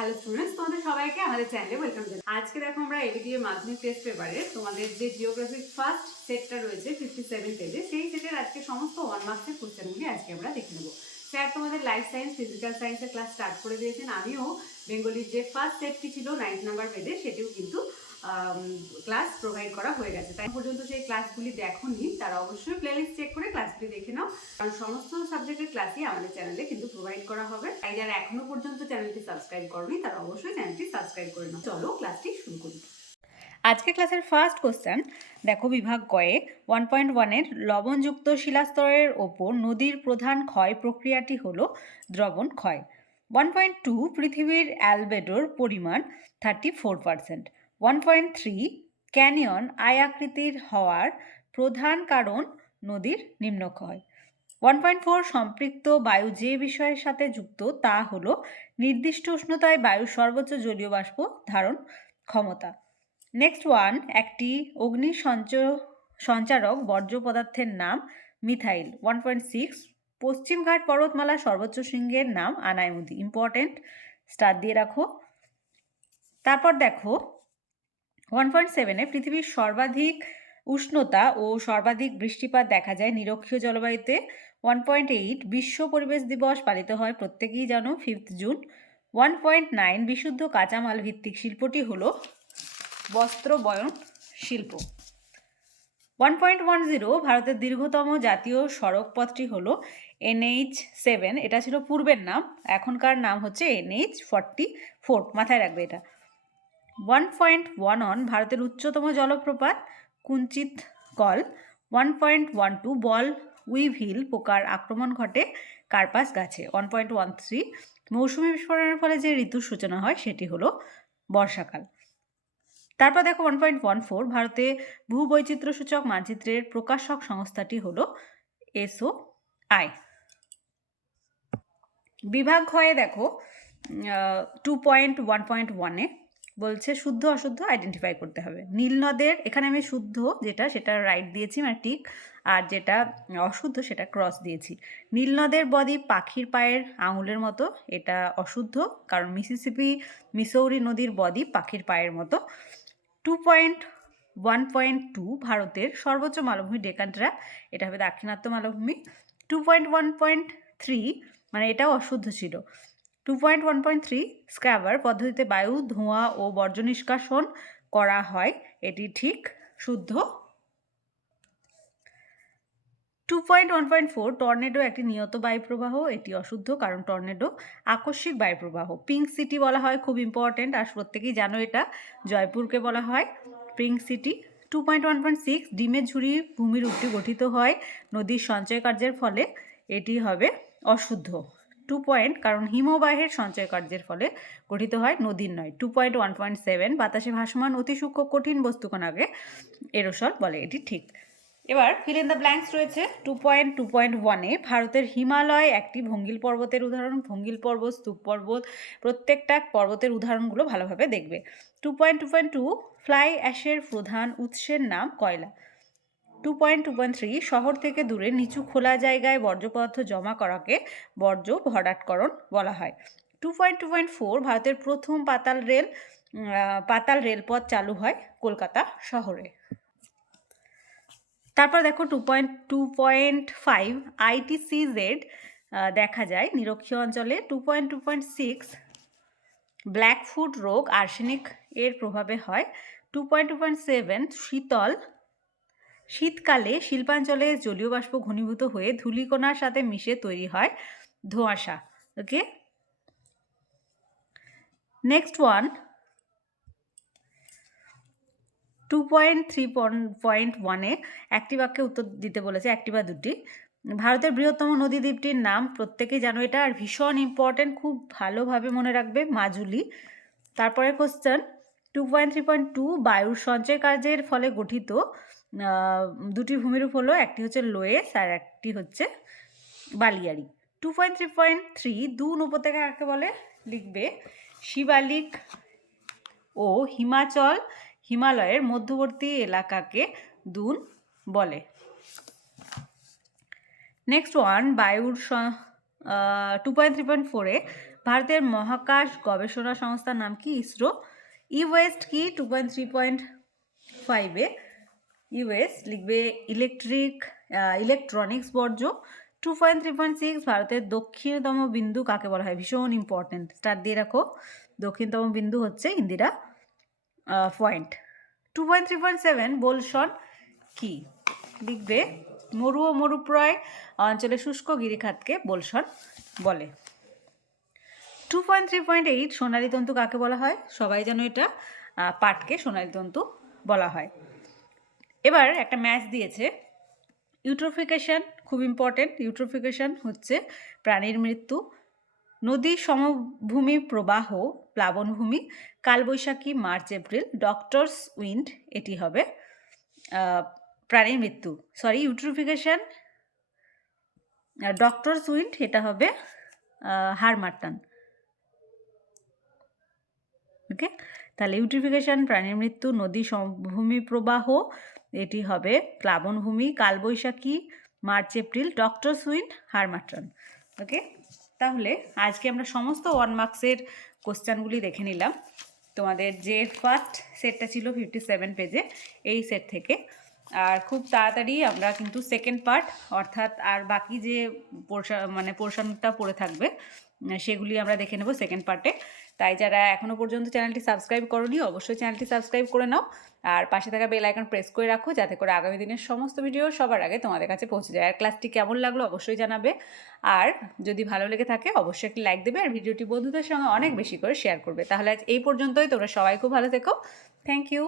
Hello students তোমাদের সবাইকে আমাদের চ্যানেলে ওয়েলকাম জানাই। আজকে দেখো আমরা এবিডিএ মাধ্যমিক টেস্ট পেপারে তোমাদের যে জিওগ্রাফিক ফার্স্ট সেটটা রয়েছে ফিফটি সেভেন পেজে সেই সেটের আজকে সমস্ত ওয়ান মার্কসের কোশ্চেনগুলি আজকে আমরা দেখে নেব। স্যার তোমাদের লাইফ সায়েন্স ফিজিক্যাল সায়েন্সের ক্লাস স্টার্ট করে দিয়েছেন। আমিও বেঙ্গলির যে ফার্স্ট সেটটি ছিল নাইন নাম্বার পেজে সেটিও কিন্তু ক্লাস প্রোভাইড করা হয়ে গেছে। তাই পর্যন্ত সেই ক্লাসগুলি দেখোনি, তারা অবশ্যই প্লেলিস্ট চেক করে ক্লাসগুলি দেখে নাও। কারণ সমস্ত সাবজেক্টের ক্লাসই আমাদের চ্যানেলে কিন্তু প্রোভাইড করা হবে। তাই যারা এখনও পর্যন্ত চ্যানেলটি সাবস্ক্রাইব করনি, তারা অবশ্যই চ্যানেলটি সাবস্ক্রাইব করে নাও। চলো ক্লাসটি শুরু করি। আজকে ক্লাসের ফার্স্ট কোশ্চেন দেখো বিভাগ কয়ে ওয়ান পয়েন্ট ওয়ানের লবণযুক্ত শিলাস্তরের ওপর নদীর প্রধান ক্ষয় প্রক্রিয়াটি হলো দ্রবণ ক্ষয়। ওয়ান পয়েন্ট টু পৃথিবীর অ্যালবেডোর পরিমাণ thirty four percent one point three canyon আয়াকৃতির হওয়ার প্রধান কারণ নদীর নিম্নক্ষয়। ওয়ান পয়েন্ট ফোর সম্পৃক্ত বায়ু যে বিষয়ের সাথে যুক্ত তা হলো নির্দিষ্ট উষ্ণতায় বায়ুর সর্বোচ্চ জলীয় বাষ্প ধারণ ক্ষমতা। নেক্সট ওয়ান একটি অগ্নি সঞ্চ সঞ্চারক বর্জ্য পদার্থের নাম মিথাইল। ওয়ান পয়েন্ট সিক্স পশ্চিমঘাট পর্বতমালার সর্বোচ্চ শৃঙ্গের নাম আনাইমুদি। ইম্পর্টেন্ট স্টার দিয়ে রাখো। তারপর দেখো ওয়ান পয়েন্ট সেভেনে পৃথিবীর সর্বাধিক উষ্ণতা ও সর্বাধিক বৃষ্টিপাত দেখা যায় নিরক্ষীয় জলবায়ুতে। ওয়ান পয়েন্ট এইট বিশ্ব পরিবেশ দিবস পালিত হয় প্রত্যেকেই জানো fifth June one point nine বিশুদ্ধ কাঁচামাল ভিত্তিক শিল্পটি হল বস্ত্র বয়ন শিল্প। ওয়ান পয়েন্ট ওয়ান জিরো ভারতের দীর্ঘতম জাতীয় সড়ক পথটি হলো এনএইচ সেভেন এটা ছিল পূর্বের নাম, এখনকার নাম হচ্ছে এনএইচ ফর্টি ফোর মাথায় রাখবে এটা। ওয়ান পয়েন্ট ওয়ান অন ভারতের উচ্চতম জলপ্রপাত কুঞ্চিত call one point one two boll weevil পোকার আক্রমণ ঘটে কার্পাস গাছে ওয়ান পয়েন্ট ওয়ান থ্রি মৌসুমি বিস্ফোরণের ফলে যে ঋতুর সূচনা হয় সেটি হলো বর্ষাকাল। তারপর দেখো ওয়ান পয়েন্ট ওয়ান ফোর ভারতে ভূবৈচিত্র্য সূচক মানচিত্রের প্রকাশক সংস্থাটি হলো এসও আই। বিভাগ হয়ে দেখো টু পয়েন্ট ওয়ান পয়েন্ট ওয়ানে বলছে শুদ্ধ, অশুদ্ধ আইডেন্টিফাই করতে হবে। নীল নদের, এখানে আমি শুদ্ধ যেটা, সেটা রাইট দিয়েছি মানে টিক আর যেটা অশুদ্ধ, সেটা ক্রস দিয়েছি। নীল নদের বদ্বীপ পাখির পায়ের আঙুলের মতো, এটা অশুদ্ধ, কারণ মিসিসিপি মিসৌরি নদীর বদ্বীপ পাখির পায়ের মতো। Two point one point two ভারতের সর্বোচ্চ মালভূমি ডেকানট্রা, এটা হবে দাক্ষিণাত্য মালভূমি। Two point one point three মানে এটাও অশুদ্ধ ছিল। Two point one point three scrubber পদ্ধতিতে বায়ু, ধোঁয়া ও বর্জ্য নিষ্কাশন করা হয়। এটি ঠিক শুদ্ধ। Two point one point four tornado একটি নিয়ত বায়ুপ্রবাহ। এটি অশুদ্ধ কারণ টর্নেডো আকস্মিক বায়ুপ্রবাহ। পিঙ্ক সিটি বলা হয়, খুব ইম্পর্টেন্ট আর প্রত্যেকেই জানো এটা, জয়পুরকে বলা হয় pink city. Two point one point six ডিমের ঝুড়ি ভূমির উপটি গঠিত হয় নদীর সঞ্চয় কার্যের ফলে। এটি হবে অশুদ্ধ। টু পয়েন্ট কারণ হিমবাহের সঞ্চয় কার্যের ফলে গঠিত হয় নদীর নয়। Two point one point seven বাতাসে ভাসমান অতি সূক্ষ্ম কঠিন বস্তুকণাকে এরোসল বলে এটি ঠিক। এবার ফিল ইন দ্য ব্ল্যাঙ্কস রয়েছে। টু পয়েন্ট টু পয়েন্ট ওয়ানে ভারতের হিমালয় একটি ভঙ্গিল পর্বতের উদাহরণ, ভঙ্গিল পর্বত, স্তূপ পর্বত, প্রত্যেকটা পর্বতের উদাহরণগুলো ভালোভাবে দেখবে। Two point two point two fly অ্যাশের প্রধান উৎসের নাম কয়লা। Two point two point three শহর থেকে দূরে নিচু খোলা জায়গায় বর্জ্য পদার্থ জমা করাকে বর্জ্য ভরাটকরণ বলা হয়। Two point two point four ভারতের প্রথম পাতাল রেল পাতাল রেলপথ চালু হয় কলকাতা শহরে। তারপর দেখো two point two point five ITCZ দেখা যায় নিরক্ষীয় অঞ্চলে। Two point two point six blackfoot রোগ আর্সেনিক এর প্রভাবে হয়। Two point two point seven শীতল শীতকালে শিল্পাঞ্চলে জলীয় বাষ্প ঘনীভূত হয়ে ধূলিকণার সাথে মিশে তৈরি হয় ধোঁয়াশা okay next one two point three point ওয়ানে একটি বাক্যে উত্তর দিতে বলেছে, একটি বা দুটি। ভারতের বৃহত্তম নদী দ্বীপটির নাম প্রত্যেকেই জানো এটা, আর ভীষণ ইম্পর্টেন্ট খুব ভালোভাবে মনে রাখবে মাজুলি। তারপরে question two point three point two বায়ুর সঞ্চয় কার্যের ফলে গঠিত দুটি ভূমিরূপ হলো, একটি হচ্ছে লোয়েস আর একটি হচ্ছে বালিয়াড়ি two point three point three Doon উপত্যকা কাকে বলে? লিখবে শিবালিক ও হিমাচল, হিমালয়ের মধ্যবর্তী এলাকাকে দুন বলে। নেক্সট ওয়ান বায়ুর টু পয়েন্ট থ্রি পয়েন্ট ফোরে ভারতের মহাকাশ গবেষণা সংস্থার নাম কি? ইসরো। ই ওয়েস্ট কি টু পয়েন্ট থ্রি পয়েন্ট ফাইভে ইউএস লিখবে ইলেকট্রিক ইলেকট্রনিক্স বর্জ্য। Two point three point six ভারতের দক্ষিণতম বিন্দু কাকে বলা হয়? ভীষণ ইম্পর্টেন্ট স্টার দিয়ে রাখো। দক্ষিণতম বিন্দু হচ্ছে Indira point two point three point seven bolson কি? লিখবে মরু ও মরুপ্রয় অঞ্চলে শুষ্ক গিরিখাতকে বোলসন বলে। Two point three point eight সোনালী তন্তু কাকে বলা হয়? সবাই যেন এটা। পাটকে সোনালী তন্তু বলা হয়। এবার একটা ম্যাচ দিয়েছে। ইউট্রোফিকেশান খুব ইম্পর্টেন্ট ইউট্রোফিকেশন হচ্ছে প্রাণীর মৃত্যু, নদী সমভূমি প্রবাহ, প্লাবনভূমি, কালবৈশাখী, মার্চ, এপ্রিল, ডক্টরস উইন্ড, এটি হবে প্রাণীর মৃত্যু। সরি ইউট্রোফিকেশন ডক্টরস উইন্ড, এটা হবে হারমাট্টান ওকে তাহলে ইউট্রিফিকেশন, প্রাণীর মৃত্যু, নদী সমভূমি প্রবাহ এটি হবে প্লাবনভূমি, কালবৈশাখী, মার্চ, এপ্রিল, ডক্টর সুইন হারমাট্রন ওকে? তাহলে আজকে আমরা সমস্ত ওয়ান মার্কসের কোশ্চানগুলি দেখে নিলাম। তোমাদের যে ফার্স্ট সেটটা ছিল ফিফটি সেভেন পেজে এই সেট থেকে। আর খুব তাড়াতাড়ি আমরা কিন্তু সেকেন্ড পার্ট অর্থাৎ আর বাকি যে পোর্শন মানে পোর্শনটা পড়ে থাকবে, সেগুলি আমরা দেখে নেব সেকেন্ড পার্টে তাই যারা এখনও পর্যন্ত চ্যানেলটি সাবস্ক্রাইব করনি, অবশ্যই চ্যানেলটি সাবস্ক্রাইব করে নাও। আর পাশে থাকা বেল আইকন প্রেস করে রাখো যাতে করে আগামী দিনের সমস্ত ভিডিও সবার আগে তোমাদের কাছে পৌঁছে যায়। আর ক্লাসটি কেমন লাগল অবশ্যই জানাবে। আর যদি ভালো লেগে থাকে, অবশ্যই একটি লাইক দেবে আর ভিডিওটি বন্ধুদের সঙ্গে অনেক বেশি করে শেয়ার করবে। তাহলে আজ এই পর্যন্তই। তোমরা সবাই খুব ভালো থেকো। Thank you